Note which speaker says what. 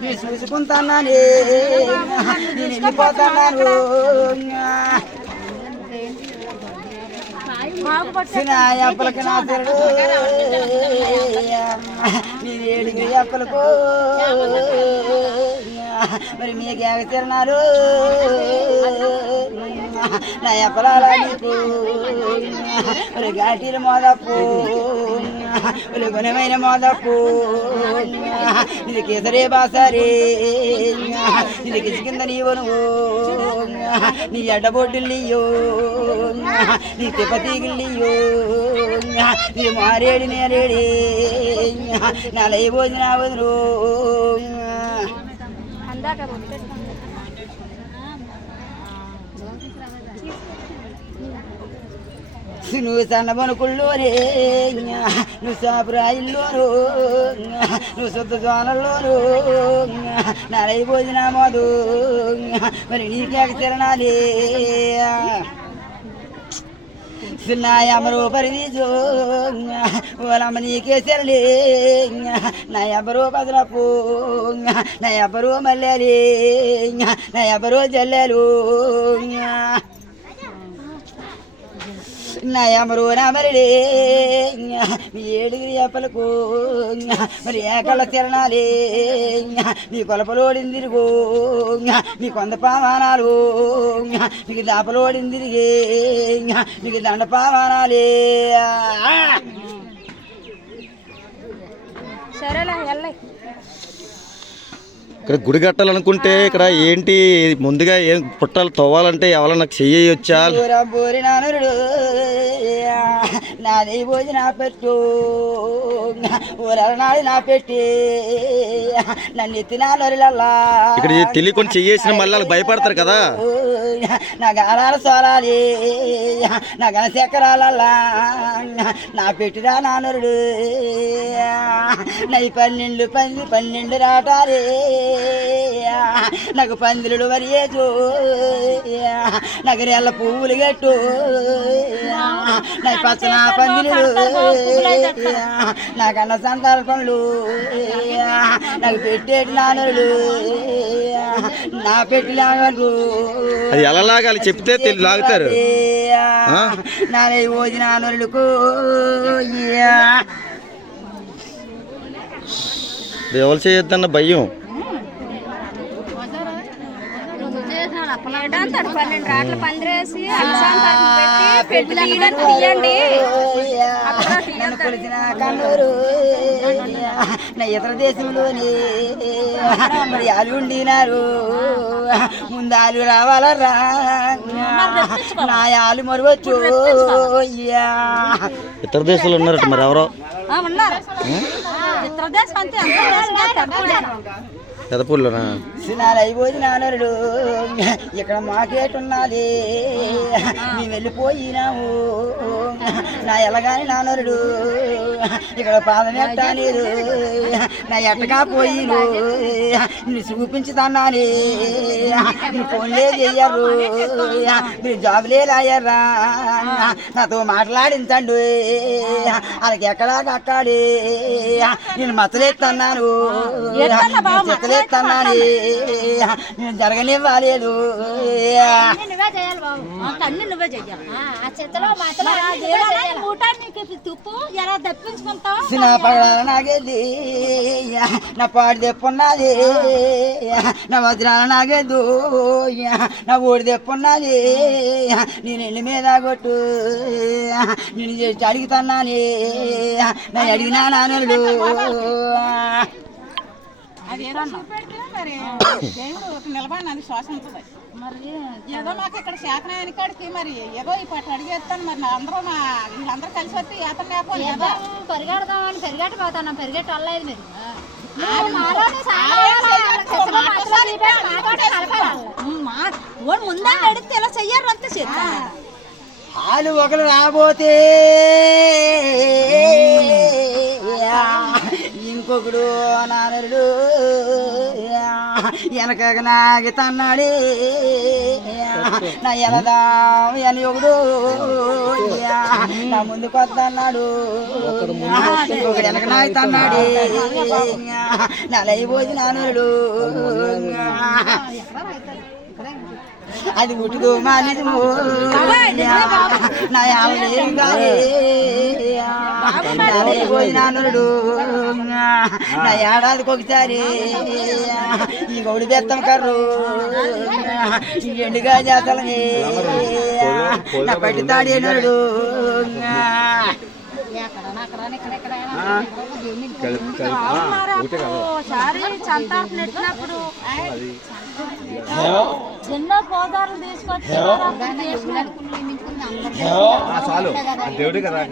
Speaker 1: నేను చూసుకుంటానే నేను వెళ్ళిపోతున్నాను అప్పలకి నా తెరడు నేను ఏడిగి అప్పలకు. మరి మీకు ఏగ తిరణాలు నా అప్పలాల నీకు. మరి ఘాటీలు మోదప్పు గుణమైన మోదపు ఇది కేసరే బాసరే. ఇది కిసికింద నీవను నీ ఎడబొడ్డుల్లియో నీ తిప్పతీగిల్లియో నీ మారేడి నేరేడి. నలై భోజన వదులు నువ్వు సన్న బనుకుల్లోనే నువ్వు సాపురాయిల్లోను నువ్వు శుద్ధ జోనల్లోను నలై భోజన మోదు మరి నీకేక తిరణాలి నాయమరో పరిదీజో ఓలమ్మ నీకే సెరలే నా ఎవ్వరో కదలపు నా ఎవ్వరో మల్లెలి నా జల్లెలు నా ఎమరు ఏడుగురి అప్పలకు మరి ఏకళ్ళ తిరణాలే నీ కొలపలోడిందిరుగో నీ కొంద పావానాలు నీకు దాపలోడిందిరిగే నీకు దండ పావానాలే.
Speaker 2: సరేలా వెళ్ళే.
Speaker 3: ఇక్కడ గుడి కట్టాలనుకుంటే ఇక్కడ ఏంటి? ముందుగా ఏం పుట్టాలు తవ్వాలంటే ఎవరన్నా చెయ్యొచ్చా?
Speaker 1: నాది భోజన నా పెట్టు ఊరనాడు నా పెట్టి. నన్ను ఎత్తినాలల్లా
Speaker 3: ఇక్కడ తెలియకుండా చెయ్యేసిన మళ్ళీ వాళ్ళు భయపడతారు కదా.
Speaker 1: నా గానాల సోలాలి నా గన నా పెట్టిరా నానరుడు. నై పన్నెండు పంది పన్నెండు రాటారే. నాకు పందిరుడు వరియే చూ నెల పువ్వులు గట్టు నాకు పచ్చన పందిరుడు నాకు అన్న సంతాల పనులు నాకు పెట్టేటి నానుడు నా పెట్టి లాగరు
Speaker 3: అది ఎలా లాగాలి? చెప్తే తెలి లాగుతారు?
Speaker 1: నానే భోజన నానుడుకు
Speaker 3: ఎవరు చేయొద్దన్న భయం.
Speaker 2: ఏటంటాడు పన్నెండు రాట్ల పందిరేసి పెట్టి తీయడానికి తీయండి
Speaker 1: కన్నూరు నా ఇతర దేశంలోని మరి ఆలు ఉండినారు ముందు ఆలు రావాలరా నా ఆలు మరవచ్చు
Speaker 3: ఇతర దేశాలు ఉన్నారట మరి ఎవరో
Speaker 2: ఉన్నారు చిత్రదేశం అంతే అంతే
Speaker 3: పెదపూర్లోనా?
Speaker 1: సినాలు అయిపోయి నానరుడు ఇక్కడ మాకేటున్నది. మేము వెళ్ళిపోయినాము. నా ఎలగాని నానరుడు ఇక్కడ పాదం ఎట్టాలేదు నా ఎట్టగా పోయి నేను చూపించుతానాని మీరు ఫోన్లే చెయ్యరు మీరు జాబులే రాయర్రా నాతో మాట్లాడించండు. వాళ్ళకి ఎక్కడా అక్కడే నేను మచ్చలేస్తున్నాను చెత్తలేస్తున్నాను నేను జరగనివ్వలేదు
Speaker 2: నువ్వే చేయాలి బాబు. అన్ని నువ్వే చెయ్యాలి.
Speaker 4: ఆ చెత్తలో మాటలో
Speaker 2: ఊటానికి తుప్పు ఎలా తప్పించుకుంటావు
Speaker 1: నా పగడాల నాగేది. నా పాడి తెప్పున్నది. నా వజ్రాల నాగేదు. నా ఓడి తెప్పున్నది. నేను ఎల్లి మీద కొట్టు. నేను చేసి అడుగుతున్నాను. నా అడిగినా నానుడు
Speaker 5: మరి దేవుడు ఒక నిలబడినది శ్వాస ఉంటుంది మరి ఏదో మాకు ఇక్కడ శాతనాయని కాడికి మరి ఏదో అడిగేస్తాను మరి అందరూ మా వీళ్ళందరూ కలిసి వస్తే ఏతం లేకపోతే
Speaker 4: ఏదో పరిగెడదామని పరిగెట్టి పోతాను పరిగెట్టి వెళ్ళలేదు మీరు.
Speaker 5: చెయ్యరు,
Speaker 2: ముందే ఇలా అంతే
Speaker 1: వాళ్ళు ఒకరు రాబోతే ఇంకొకడు నానరుడు వెనక నాగి తన్నాడే. నా ఎలదా అని ఒకడు నా ముందు కొత్త అన్నాడు ఒకడు వెనక నాగి తన్నాడే. నలై పోయి నానుడు అది ఉట్టుకో మాలిదము నా యావలేదు కాదే నలై పోయి నానుడు నా ఏడాదికి ఒకసారి. ఈ గౌడి బెత్తం కర్రు. ఎండుగా చేతలని నా పట్టి తాడేనాడు
Speaker 4: ఎన్నో పోదారులు తీసుకొచ్చి
Speaker 6: చాలు. దేవుడి కదా